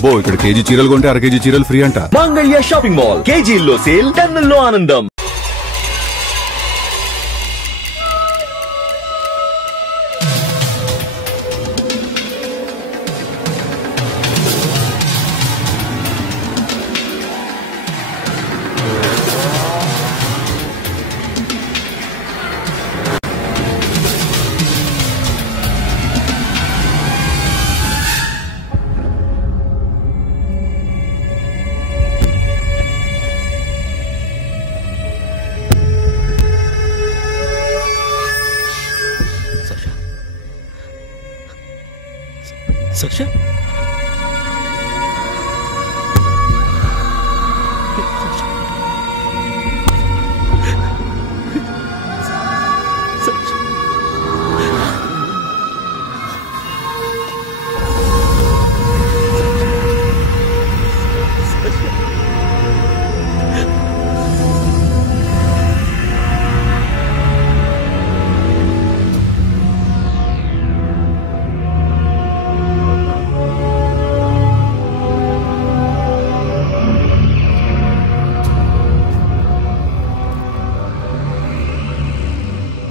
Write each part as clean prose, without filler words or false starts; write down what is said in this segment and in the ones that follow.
అబ్బో ఇక్కడ కేజీ చీరలు కొంటే 1/2 కేజీ చీరలు ఫ్రీ అంట. మంగళ్య షాపింగ్ మాల్, కేజీల్లో సేల్, టన్నుల్లో ఆనందం. Sasha?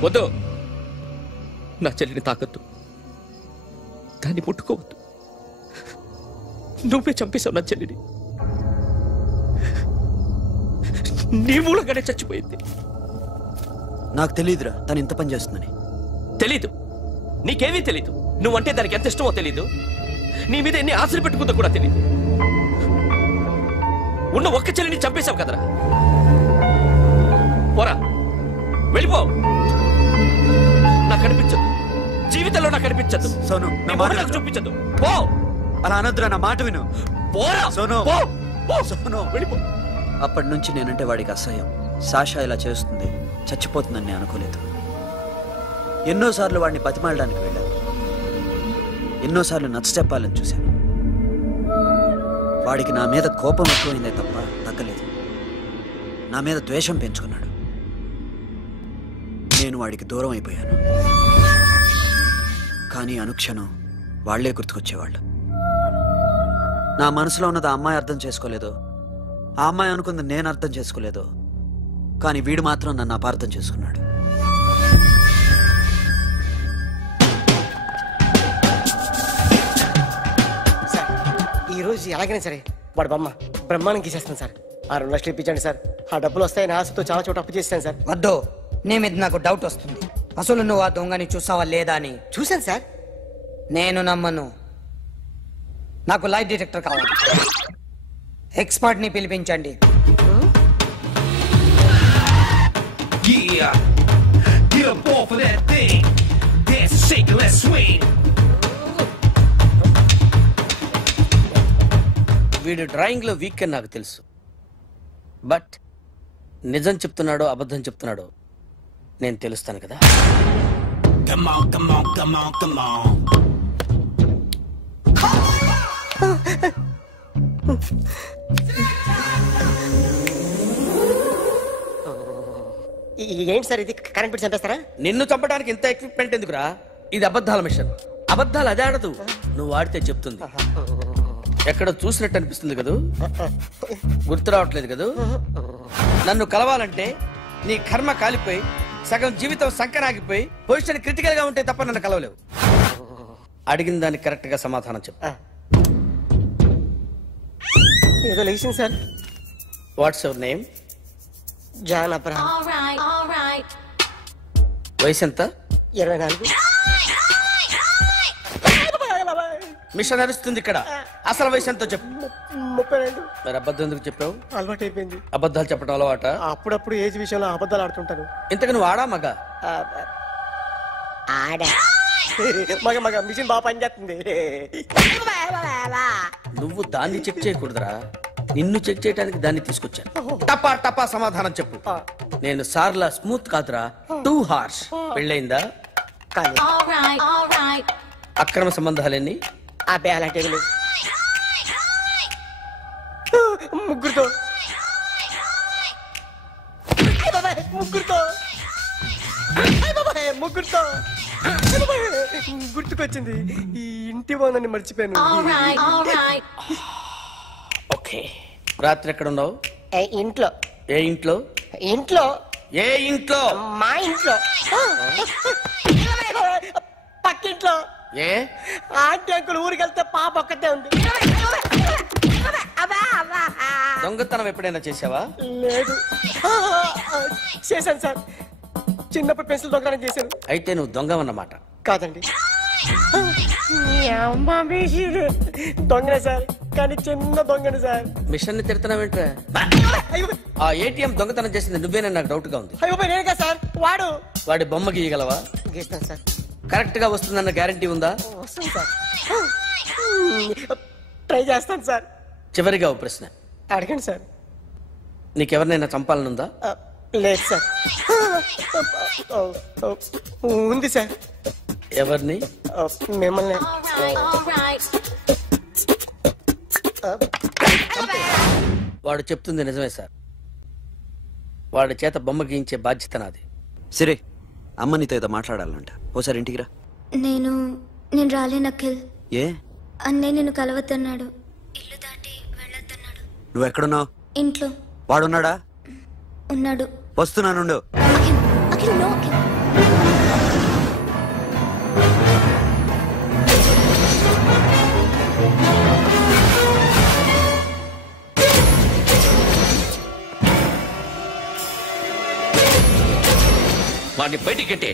వద్దు, నా చెల్లిని తాకద్దు, దాన్ని ముట్టుకోవద్దు. నువ్వే చంపేశావు నా చెల్లిని. నీ మూలంగానే చచ్చిపోయింది. నాకు తెలియదురా తను ఇంత పని చేస్తుందని. తెలీదు, నీకేమీ తెలీదు. నువ్వంటే దానికి ఎంత ఇష్టమో తెలీదు. నీ మీద ఎన్ని ఆశలు పెట్టుకుందో కూడా తెలీదు. ఉన్న ఒక్క చెల్లిని చంపేశావు కదరా. పోరా, వెళ్ళిపో. నాకు కనిపించదు, జీవితంలో నాకు కనిపించదు. సోను, నాకు చూపించదు. పో. అలా అనొద్దురా, నా మాట విను. పోరా సోను. సోను, వెళ్ళిపో. అప్పటి నుంచి నేనంటే వాడికి అసహ్యం. సాషా ఇలా చేస్తుంది, చచ్చిపోతుందని నేను అనుకోలేదు. ఎన్నోసార్లు వాడిని బతిమాలడానికి వెళ్ళాను, ఎన్నోసార్లు నచ్చ చెప్పాలని చూశాను. వాడికి నా మీద కోపం ఎక్కువైందే తప్ప తగ్గలేదు. నా మీద ద్వేషం పెంచుకున్నాడు. నేను వాడికి దూరం అయిపోయాను. కానీ అనుక్షణం వాళ్లే గుర్తుకొచ్చేవాళ్ళు. నా మనసులో ఉన్నది ఆ అమ్మాయి అర్థం చేసుకోలేదు, ఆ అమ్మాయి అనుకుంది నేను అర్థం చేసుకోలేదు. కానీ వీడు మాత్రం నన్ను అపార్థం చేసుకున్నాడు. సార్, ఈరోజు ఎలాగైనా సరే వాడు బొమ్మ బ్రహ్మాండం గీసేస్తాను సార్. 6 లక్షలు ఇప్పించండి సార్. ఆ డబ్బులు వస్తాయని ఆశతో చాలా చోట అప్పు చేస్తాను సార్. వద్దు, నీ మీద నాకు డౌట్ వస్తుంది. అసలు నువ్వు ఆ దొంగని చూసావా లేదా అని. చూశాను సార్. నేను నమ్మను. నాకు లైట్ డిటెక్టర్ కావాలి. ఎక్స్పర్ట్ ని పిలిపించండి. వీడు డ్రాయింగ్ లో వీక్ అని నాకు తెలుసు. బట్ నిజం చెప్తున్నాడో అబద్ధం చెప్తున్నాడో నేను తెలుస్తాను కదా. Come on, come on, come on, come on. ఏంటి సార్ ఇది? కరెంట్ పెట్టి చంపేస్తారా? నిన్ను చంపడానికి ఇంత ఎక్విప్మెంట్ ఎందుకురా? ఇది అబద్ధాల మిషన్. అబద్ధాలు అదే ఆడదు, నువ్వు ఆడితే చెప్తుంది. ఎక్కడ చూసినట్టు అనిపిస్తుంది కదూ, గుర్తు రావట్లేదు కదూ. నన్ను కలవాలంటే నీ కర్మ కాలిపోయి సగం జీవితం సంకరాగిపోయి పొజిషన్ క్రిటికల్ గా ఉంటే తప్ప నన్ను కలవలేవు. అడిగిన దానికి కరెక్ట్ గా సమాధానం చెప్పు. ఏదో లేచింది sir. What's your name? John Abraham. వయసు ఎంత? 24. మిషన్ నడుస్తుంది ఇక్కడ. అసలు వయసు ఎంతో చెప్పు. 32. మరి అబద్ధం ఎందుకు చెప్పావు? అలవాటు అయిపోయింది. అబద్ధాలు చెప్పడం అలవాట? అప్పుడప్పుడు ఏజ్ విషయంలో అబద్ధాలు ఆడుతుంటాను. ఇంతకు నువ్వు ఆడా మగ? మగ మగ. మిషన్ బాగా పనిచేస్తుంది. నువ్వు దాన్ని చెక్ చేయకూడదురా, నిన్ను చెక్ చేయడానికి దాన్ని తీసుకొచ్చాను. టపా టపా సమాధానం చెప్పు. నేను సార్లా స్మూత్ కాదురా, టూ హార్ష్. పెళ్ళయిందా? అక్రమ సంబంధాలన్నీ? అబ్బే అలాంటి ముగ్గురుతో ముగ్గురుతో గుర్తుకొచ్చింది. ఈ ఇంటి బాగుందని మర్చిపోయాను. రాత్రి ఎక్కడ ఉన్నావు? ఇంట్లో. ఏ ఇంట్లో? ఇంట్లో. ఏ ఇంట్లో? మా ఇంట్లో. పక్కింట్లో. ఏ ఆంటీ అంకుల్ ఊరికి వెళ్తే పాప ఒక్కతే ఉంది. దొంగతనం ఎప్పుడైనా చేసావా? లేదు. చేశాను సార్, చిన్నప్పుడు పెన్సిల్ దొంగతనం చేశాను. అయితే నువ్వు దొంగవన్నమాట. కాదండి, దొంగనే సార్, కానీ చిన్న దొంగని సార్. మిషన్ ని తిడుతున్నావేంట్రా? ఆ ఏటీఎం దొంగతనం చేసింది నువ్వేనని నాకు డౌట్ గా ఉంది. అయ్యో నేను కదా సార్, వాడి బొమ్మ గీయగలవా? గీస్తాను సార్. కరెక్ట్ గా వస్తుందన్న గ్యారంటీ ఉందా? వస్తుంది సార్, ట్రై చేస్తాను సార్. చివరిగా ఓ ప్రశ్న అడగండి సార్. నీకెవరినైనా చంపాలనుందా? లేదు సార్. ఉంది సార్. ఎవరిని? మిమ్మల్ని. వాడు చెప్తుంది నిజమే సార్. వాడి చేత బొమ్మ గీయించే బాధ్యత నాది. సరే, అమ్మ నీతో ఏదో మాట్లాడాలంట, ఓసారి ఇంటికి రా. నేను రాలేను అఖిల్. ఏ? అన్నయ్య నిన్ను కలవద్దన్నాడు, ఇల్లు దాటి వెళ్ళొద్దన్నాడు. నువ్వు ఎక్కడున్నావు? ఇంట్లో. వాడున్నాడా? ఉన్నాడు. వస్తున్నానుండు. అఖిల్, అఖిల్, నో అఖిల్. వాడిని బయటికి గెట్టే.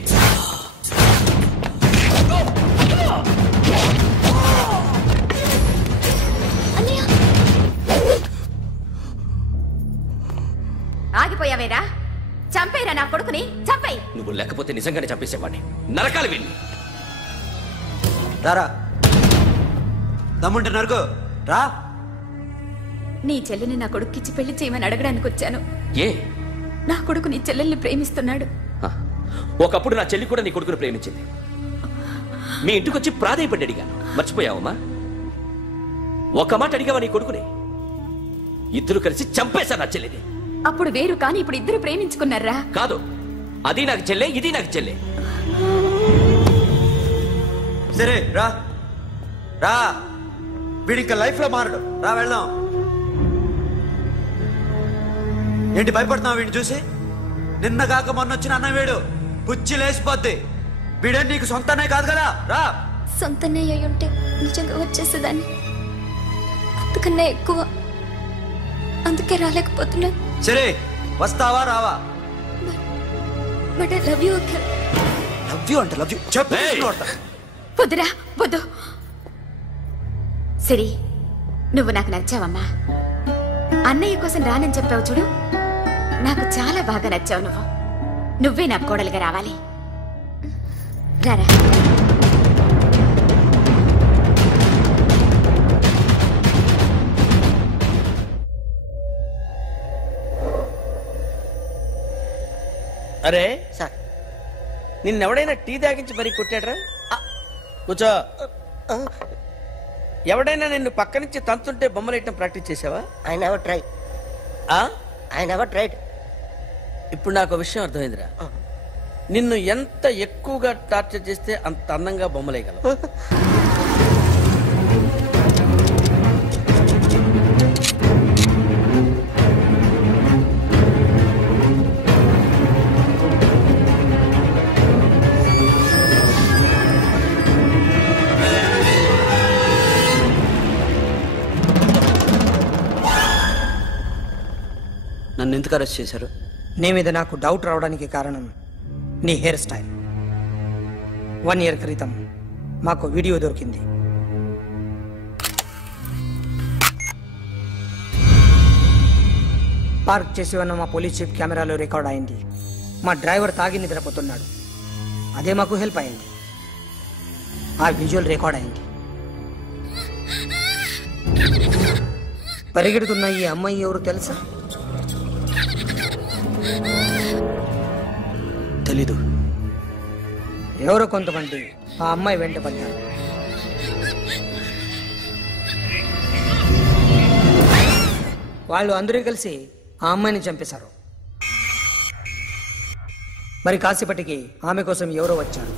ఆగిపోయావేరా? చంపేరా నా కొడుకుని, చంపేయి. నువ్వు లేకపోతే నిజంగానే చంపేసేవాడిని. నరకాలి వీడిని. రారా, దమ్ముంటే నరుకు రా. నీ చెల్లిని నా కొడుక్కిచ్చి పెళ్లి చేయమని అడగడానికి వచ్చాను. ఏ? నా కొడుకు నీ చెల్లెల్ని ప్రేమిస్తున్నాడు. ఒకప్పుడు నా చెల్లి కూడా నీ కొడుకును ప్రేమించింది. మీ ఇంటికి వచ్చి ప్రాధాయపడి అడిగా, మర్చిపోయావమ్మా? ఒక మాట అడిగావా నీ కొడుకుని? ఇద్దరు కలిసి చంపేశారు నా చెల్లిని. అప్పుడు వేరు, కానీ ఇప్పుడు ఇద్దరు ప్రేమించుకున్నారా? కాదు, అది నాకు చెల్లె, ఇది నాకు చెల్లె. సరే రా రా, వీడి ఇంకా లైఫ్ లో మారడు. రా వెళ్దాం. ఏంటి భయపడుతున్నావు వీడిని చూసి? నిన్న కాక మొన్న వచ్చిన అన్న వీడు పుచ్చి లేచిపోద్ది. వీడే నీకు సొంతనే కాదు కదా. రా. సొంతనే అయి ఉంటే నిజంగా వచ్చేసేదాన్ని, అంతకన్నా ఎక్కువ. అందుకే రాలేకపోతున్నాను. సరే, వస్తావా రావా? But I love you Akhil. Love you అంటే లవ్ యూ చెప్పు. వద్దురా, వద్దు. సిరి, నువ్వు నాకు నచ్చావమ్మా. అన్నయ్య కోసం రానని చెప్పావు చూడు, నాకు చాలా బాగా నచ్చావు. నువ్వే నా కోడలుగా రావాలి. రారా. అరే సార్, నిన్నెవడైనా టీ తాగించి మరీ కొట్టాడ్రా? కూర్చో. ఎవడైనా నిన్ను పక్క నుంచి తంతుంటే బొమ్మలేయటం ప్రాక్టీస్ చేసావా? I never try. I never tried. ఇప్పుడు నాకు విషయం అర్థమైందిరా. నిన్ను ఎంత ఎక్కువగా టార్చర్ చేస్తే అంత అందంగా బొమ్మలేయగలవు. నన్ను ఎందుకు అరెస్ట్ చేశారు? నీ మీద నాకు డౌట్ రావడానికి కారణం నీ హెయిర్ స్టైల్. 1 year క్రితం మాకు వీడియో దొరికింది. పార్క్ చేసి ఉన్న మా పోలీస్ జీప్ కెమెరాలో రికార్డ్ అయింది. మా డ్రైవర్ తాగి నిద్రపోతున్నాడు. అదే మాకు హెల్ప్ అయింది. ఆ విజువల్ రికార్డ్ అయింది. పరిగెడుతున్న ఈ అమ్మాయి ఎవరు తెలుసా? తెలీదు. ఎవరో కొంతమంది ఆ అమ్మాయి వెంట పడ్డారు. వాళ్ళు అందరూ కలిసి ఆ అమ్మాయిని చంపేశారు. మరి కాసేపటికి ఆమె కోసం ఎవరో వచ్చారు.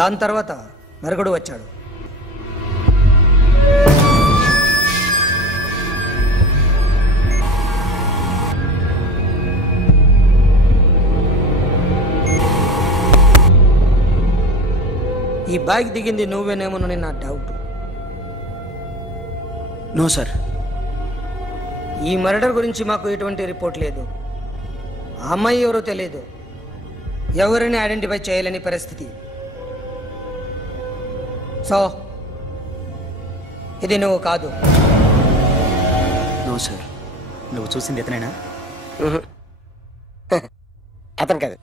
దాని తర్వాత మరొకడు వచ్చాడు. బైక్ దిగింది నువ్వేనేమోనని నా డౌట్. No sir. ఈ మర్డర్ గురించి మాకు ఎటువంటి రిపోర్ట్ లేదు. ఆ అమ్మాయి ఎవరో తెలియదు, ఎవరిని ఐడెంటిఫై చేయలేని పరిస్థితి. సో ఇది నువ్వు కాదు. No sir. నువ్వు చూసింది ఎతనేనా? అతను కాదు.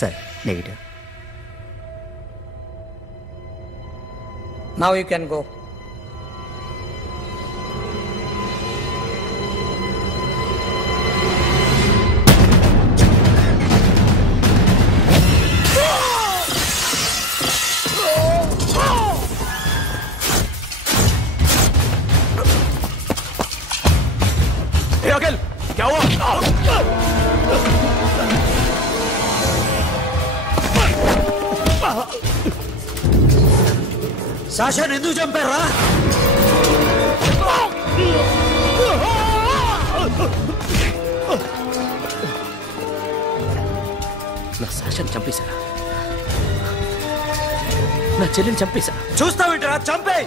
Sir negative. Now you can go. क्या हुआ? సాషాని ఎందుకు చంపారా? నా సాషాని చంపేశారా? నా చెల్లిని చంపేశారా? చూస్తావేంట్రా? చంపే.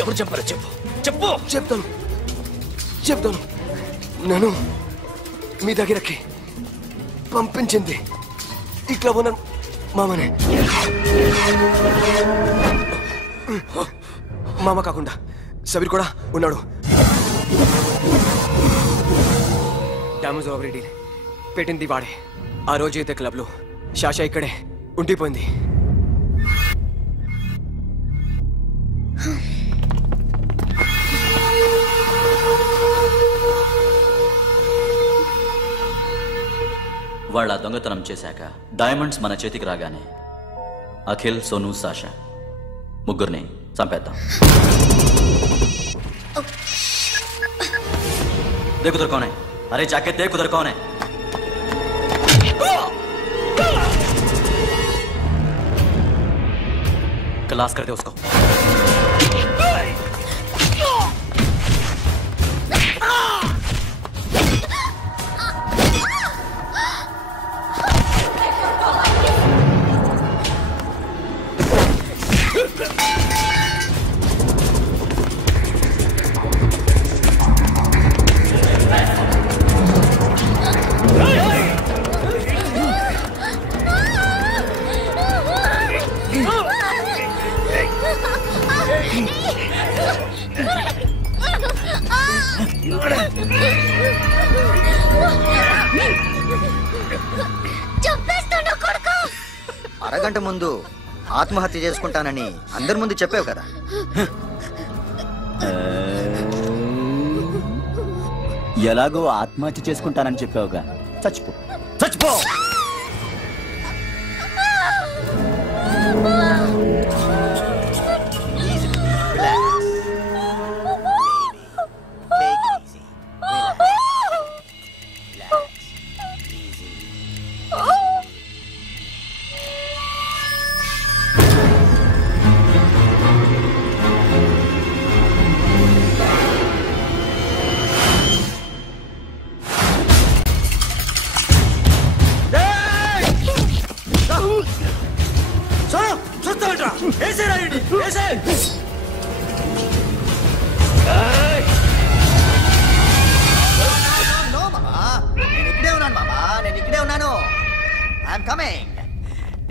ఎవరు చంపారో చెప్పు, చెప్పు. చెప్తాను. నన్ను మీ దగ్గరకి పంపించింది ఇట్లా ఉన్న మామనే. మామ కాకుండా సబీర్ కూడా ఉన్నాడు. డ్యామేజ్ ఓవర్ డీల్ పెట్టింది వాడే. ఆ రోజు అయితే క్లబ్లో షాషా ఇక్కడే ఉండిపోయింది. వాళ్ళ దొంగతనం చేశాక డైమండ్స్ మన చేతికి రాగానే అఖిల్, సోను, సాషా ముగ్గురిని చంపేద్దాం. देख उधर कौन है? अरे जाके देख उधर कौन है? क्लास करते उसको. అరగంట ముందు ఆత్మహత్య చేసుకుంటానని అందరి ముందు చెప్పావు కదా. ఎలాగో ఆత్మహత్య చేసుకుంటానని చెప్పావుగా, చచ్చిపో.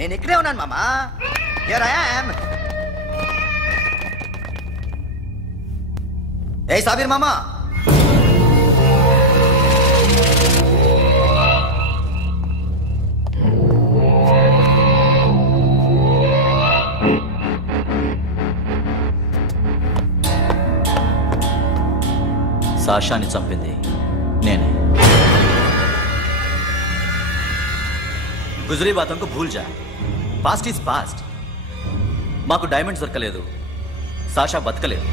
నేను ఇక్కడే ఉన్నాను మామా. Here I am. ఏ సాబీర్ మామా, సాషాని చంపింది నేనే. గుజరీ బాతం కు భూల్ జా. Past is past. మాకు డైమండ్స్ దొరకలేదు, సాషా బతకలేదు.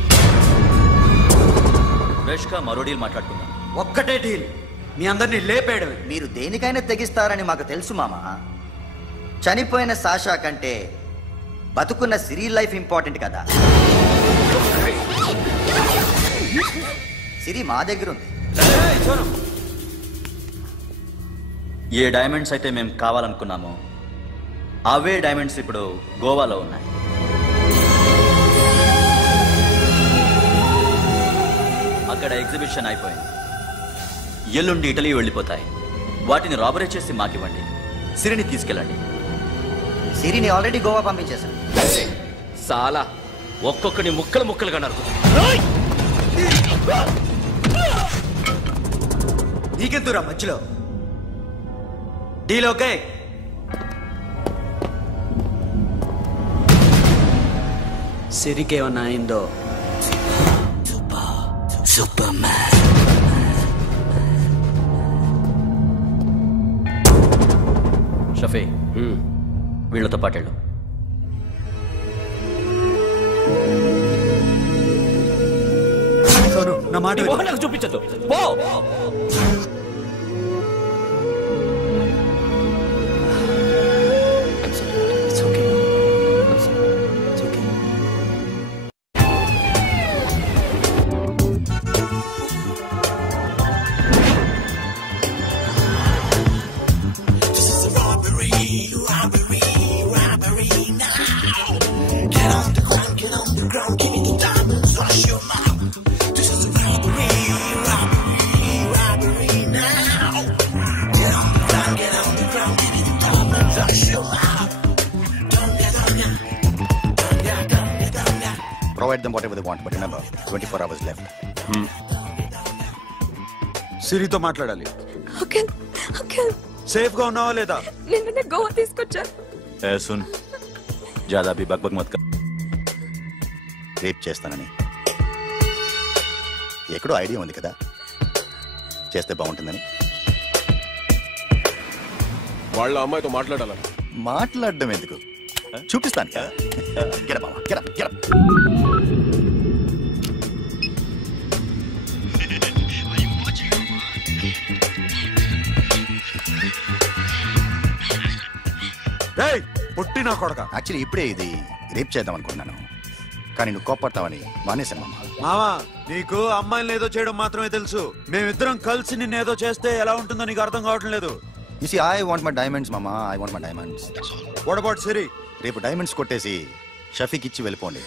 ఫ్రెష్గా మరో డీల్ మాట్లాడుకుందాం. ఒక్కటే డీల్. మీ అందరినీ లేపేయడమే. మీరు దేనికైనా తెగిస్తారని మాకు తెలుసు మామా. చనిపోయిన సాషా కంటే బతుకున్న సిరి లైఫ్ ఇంపార్టెంట్ కదా. సిరి మా దగ్గర ఉంది. ఏ డైమండ్స్ అయితే మేము కావాలనుకున్నామో అవే డైమండ్స్ ఇప్పుడు గోవాలో ఉన్నాయి. అక్కడ ఎగ్జిబిషన్ అయిపోయింది. ఎల్లుండి ఇటలీ వెళ్ళిపోతాయి. వాటిని రాబరీ చేసి మాకివ్వండి. సిరిని తీసుకెళ్ళండి. సిరిని ఆల్రెడీ గోవా పంపించేశాను. సాలా ఒక్కొక్కని ముక్కలు ముక్కలుగా నరుకు. నీకెందురా మధ్యలో? Deal okay? సిరికేమన్నా అయిందో? షఫీ, వీళ్ళతో పాటేళ్ళు. నా మాట నాకు చూపించదు. Provide them whatever they want, but remember, 24 hours left. సిరితో మాట్లాడాలి. అంకుల్ అంకుల్ సేఫ్ గా ఉన్నావా లేదా? నిన్న గోవా తీసుకొచ్చారు. ఏ సున్, జ్యాదా భీ బక్ బక్ మత్ కర్. రేప్ చేస్తానని ఎక్కడో ఐడియా ఉంది కదా, చేస్తే బాగుంటుందని. వాళ్ళ అమ్మాయితో మాట్లాడాలని. మాట్లాడడం ఎందుకు, చూపిస్తాను కదా. గెర బావా, గెర గెర. పుట్టినా కొడక. యాక్చువల్లీ ఇప్పుడే ఇది రేప్ చేద్దాం అనుకున్నాను, కానీ నువ్వు కోపడతావని మానేశాను మామ. మామా, నీకు అమ్మాయిని ఏదో చేయడం మాత్రమే తెలుసు. మేమిద్దరం కలిసి నిన్నేదో చేస్తే ఎలా ఉంటుందో నీకు అర్థం కావటం లేదు. You see, I want my diamonds, mama. I want my diamonds. What about Siri? రేపు డైమండ్స్ కొట్టేసి షఫీకి ఇచ్చి వెళ్ళిపోండి.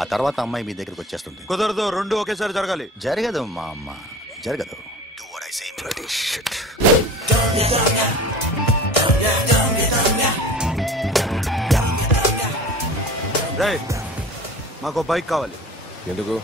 ఆ తర్వాత అమ్మాయి మీ దగ్గరకు వచ్చేస్తుంది. కుదరదు, రెండు ఒకేసారి జరగాలి. జరగదు మా అమ్మ, జరగదు. Do what I say, bloody shit. రేయ్, మాకు బైక్ కావాలి. ఎందుకు?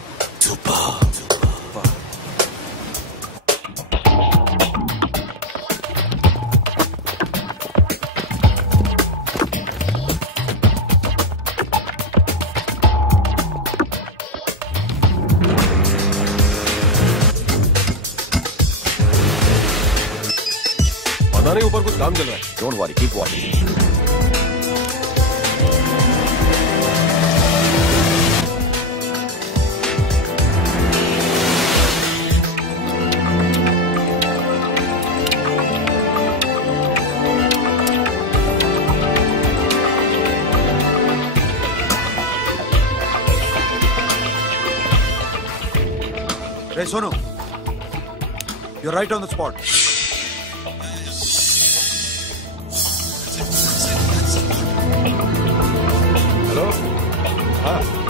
ऊपर कुछ काम चल रहा है. Don't worry, keep watching. Hey, Sonu, you're right on the spot.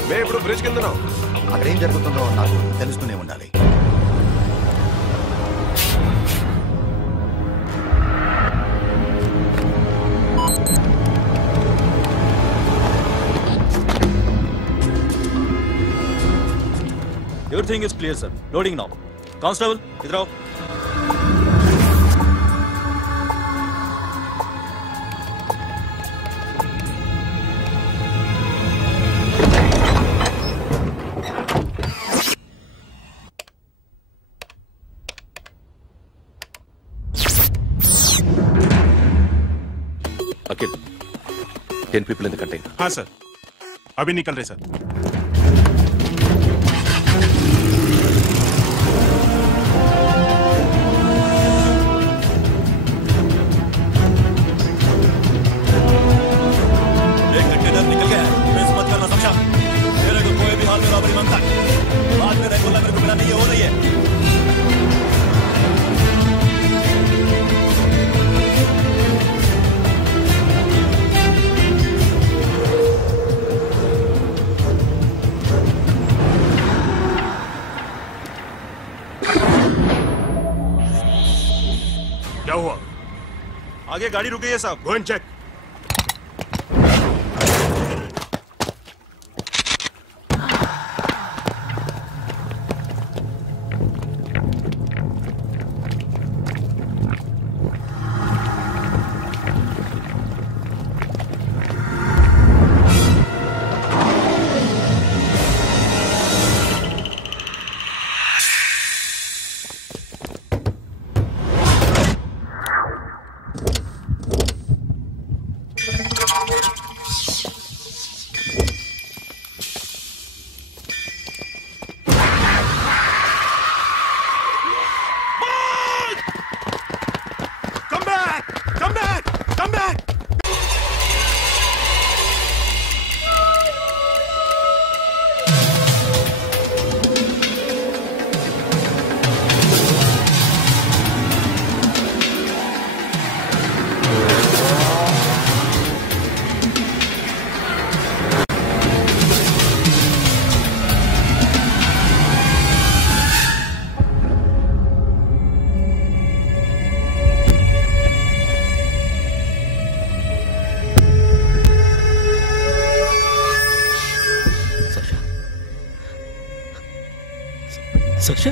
మేము ఇప్పుడు బ్రిడ్జ్ కింద అక్కడ ఏం జరుగుతుందో నాకు తెలుస్తూనే ఉండాలి. Everything is clear, sir. Loading now. Constable, idhar aao. Akhil, 10 people in the container. हाँ सर, अभी निकल रहे सर. हो नहीं है। क्या हुआ? आगे गाड़ी रुकी है साहब, गो एंड चेक। साशा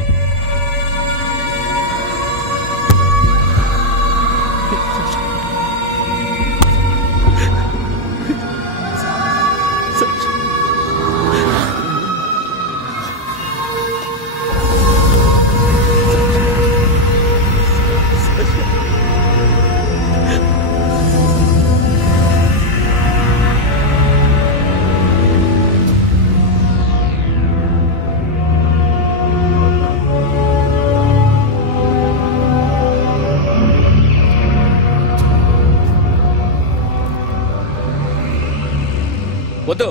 వద్దు,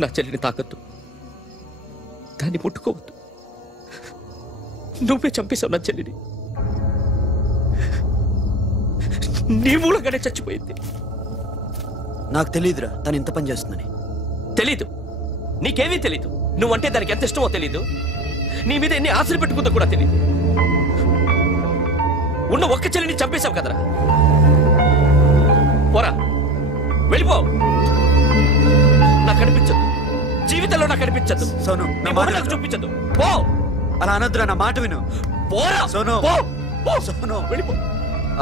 నా చెల్లిని తాకద్దు, దాన్ని ముట్టుకోవద్దు. నువ్వే చంపేశావు నా చెల్లిని. నీ మూలంగానే చచ్చిపోయింది. నాకు తెలియదురా తను ఇంత పని చేస్తుందని. తెలీదు, నీకేమీ తెలీదు. నువ్వంటే దానికి ఎంత ఇష్టమో తెలీదు, నీ మీద ఎన్ని ఆశలు పెట్టుకుందో కూడా తెలీదు. ఉన్న ఒక్క చెల్లిని చంపేశావు కదరా. పోరా, వెళ్ళిపో. నాకు కనిపించదు, జీవితంలో నాకు కనిపించదు. సోను, నా మాట విను. చూపించదు. పో. అలా అనొద్దురా, నా మాట విను. పోరా. సోను, పో. సోను, వెళ్ళిపో.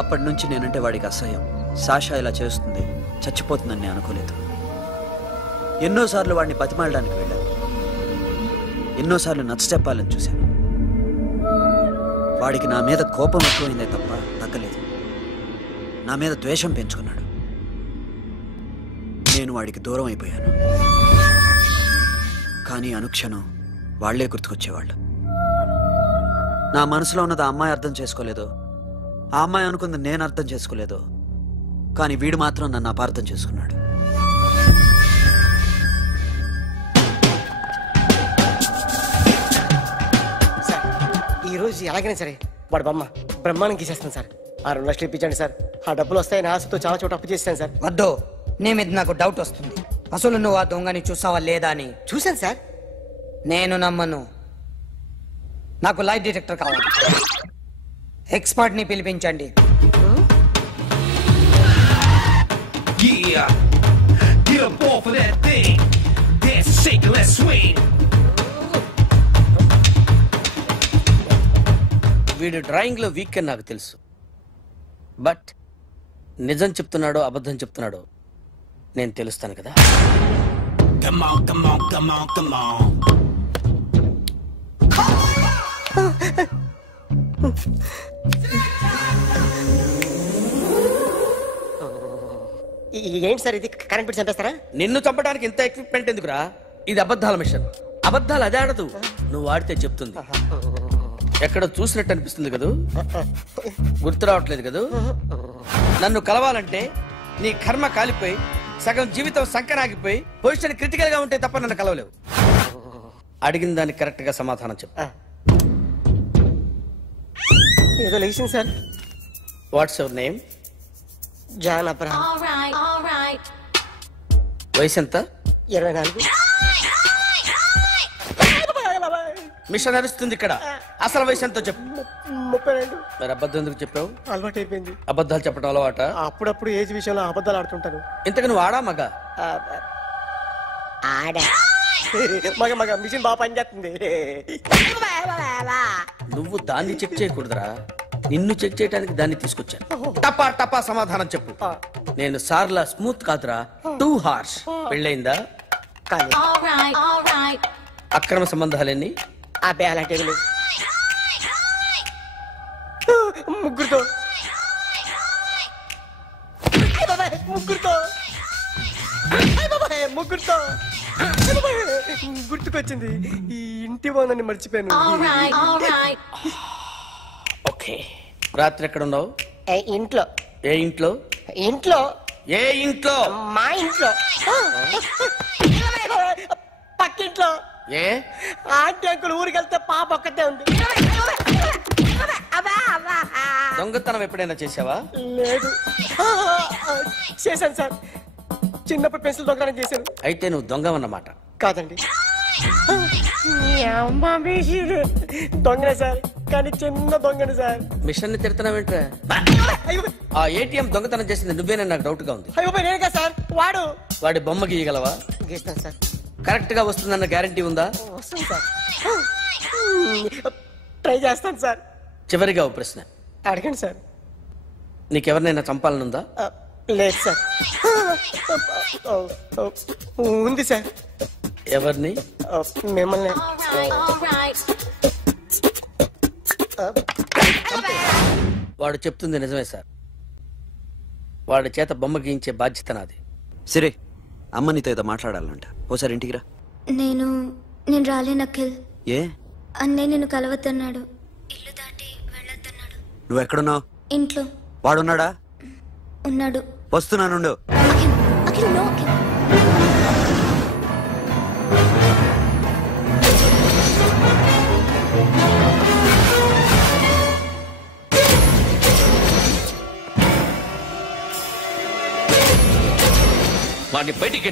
అప్పటి నుంచి నేనంటే వాడికి అసహ్యం. సాషా ఇలా చేస్తుంది, చచ్చిపోతుందని నేను అనుకోలేదు. ఎన్నోసార్లు వాడిని బతిమాలడానికి వెళ్ళాను, ఎన్నోసార్లు నచ్చ చెప్పాలని చూశాను. వాడికి నా మీద కోపం ఎక్కువైందే తప్ప తగ్గలేదు. నా మీద ద్వేషం పెంచుకున్నాడు. నేను వాడికి దూరం అయిపోయాను. కానీ అనుక్షణం వాళ్లే గుర్తుకొచ్చేవాళ్ళు. నా మనసులో ఉన్నది ఆ అమ్మాయి అర్థం చేసుకోలేదు, ఆ అమ్మాయి అనుకుంది నేను అర్థం చేసుకోలేదు. కానీ వీడు మాత్రం నన్ను అపార్థం చేసుకున్నాడు. సార్ ఈరోజు ఎలాగైనా సరే వాడు బొమ్మ బ్రహ్మాండం గీసేస్తాను సార్. 6 లక్షలు ఇప్పించండి సార్. ఆ డబ్బులు వస్తాయని ఆశతో చాలా చోట అప్పు చేస్తాను సార్. వద్దు, నీ మీద నాకు డౌట్ వస్తుంది. అసలు నువ్వు ఆ దొంగని చూసావా లేదా అని. చూశాను సార్. నేను నమ్మను. నాకు లైట్ డిటెక్టర్ కావాలి. ఎక్స్పర్ట్ ని పిలిపించండి. Yeah, get up off of that thing. Dance and shake and let's swing. వీడు డ్రాయింగ్ లో వీక్ అని నాకు తెలుసు. బట్ నిజం చెప్తున్నాడో అబద్ధం చెప్తున్నాడో నేను తెలుస్తాను కదా. Come on, come on, come on, come on. ఏంటి సార్ ఇది? కరెంట్ పెట్టి చంపేస్తారా? నిన్ను చంపడానికి ఇంత ఎక్విప్మెంట్ ఎందుకురా? ఇది అబద్ధాల మిషన్. అబద్ధాలు అదే ఆడదు, నువ్వు ఆడితే చెప్తుంది. ఎక్కడ చూసినట్టు అనిపిస్తుంది కదూ, గుర్తు రావట్లేదు కదూ. నన్ను కలవాలంటే నీ కర్మ కాలిపోయి సగం జీవితం సంకరాగిపోయి పొజిషన్ క్రిటికల్ గా ఉంటే తప్ప నన్ను కలవలేవు. అడిగిన దానికి కరెక్ట్ గా సమాధానం చెప్పు. ఏదో లేచింది sir. What's your name? John Abraham. వయసు ఎంత? 24. మిషన్ నడుస్తుంది ఇక్కడ. అసలు వయసు ఎంతో చెప్పు. 32. మరి అబద్ధం ఎందుకు చెప్పావు? అలవాటు అయిపోయింది. అబద్ధాలు చెప్పడం అలవాట? అప్పుడప్పుడు ఏజ్ విషయంలో అబద్ధాలు ఆడుతుంటాను. ఇంతకు నువ్వు ఆడా మగ? ఆడా. మగ మిషన్ బాగా పనిచేస్తుంది. నువ్వు దాన్ని చెక్ చేయకూడదురా, నిన్ను చెక్ చేయడానికి దాన్ని తీసుకొచ్చాను. టపా టపా సమాధానం చెప్పు. నేను సార్లా స్మూత్ కాదురా, టూ హార్ష్. పెళ్ళయిందా? అక్రమ సంబంధాలన్నీ? అబ్బే అలాంటి ముగ్గురుతో గుర్తుకొచ్చింది. ఈ ఇంటి బాగుందని మర్చిపోయాను. ఓకే. రాత్రి ఎక్కడ ఉన్నావు? ఇంట్లో. ఏ ఇంట్లో? ఇంట్లో. ఏ ఇంట్లో? మా ఇంట్లో. పక్కింట్లో. ఏ? ఆంటీ అంకుల్ ఊరికి వెళ్తే పాప ఒక్కతే ఉంది. దొంగతనం ఎప్పుడైనా చేసావా? లేదు. చేశాను సార్. చిన్నప్పుడు పెన్సిల్ దొంగతనం చేశాను. అయితే నువ్వు దొంగవన్నమాట. కాదండి, దొంగనే సార్, కానీ చిన్న దొంగని సార్. మిషన్ ని తిడుతున్నావేంట్రా? ఆ ఏటీఎం దొంగతనం చేసింది నువ్వేనని నాకు డౌట్ గా ఉంది. అయ్యో నేనే సార్. వాడి బొమ్మ గీయగలవా? గీస్తాను సార్. కరెక్ట్ గా వస్తుందన్న గ్యారంటీ ఉందా? వస్తుంది సార్. ట్రై చేస్తాను సార్. చివరిగా ఓ ప్రశ్న అడగండి సార్. నీకెవరినైనా చంపాలనుందా? లేదు సార్. ఉంది సార్. ఎవరిని? మిమ్మల్ని. వాడు చెప్తుంది నిజమే సార్. వాడి చేత బొమ్మ గీయించే బాధ్యత నాది. సరే, అమ్మ నీతో ఏదో మాట్లాడాలంట. ఓసారి ఇంటికి రా. నేను రాలేను అఖిల్. ఏ? అన్నయ్య నిన్ను కలవద్దన్నాడు. ఇల్లు దాటి వెళ్ళొద్దన్నాడు. నువ్వు ఎక్కడున్నావు? ఇంట్లో. వాడున్నాడా? ఉన్నాడు. వస్తున్నానుండు. అఖిల్ నో అఖిల్. వాడిని బయటికి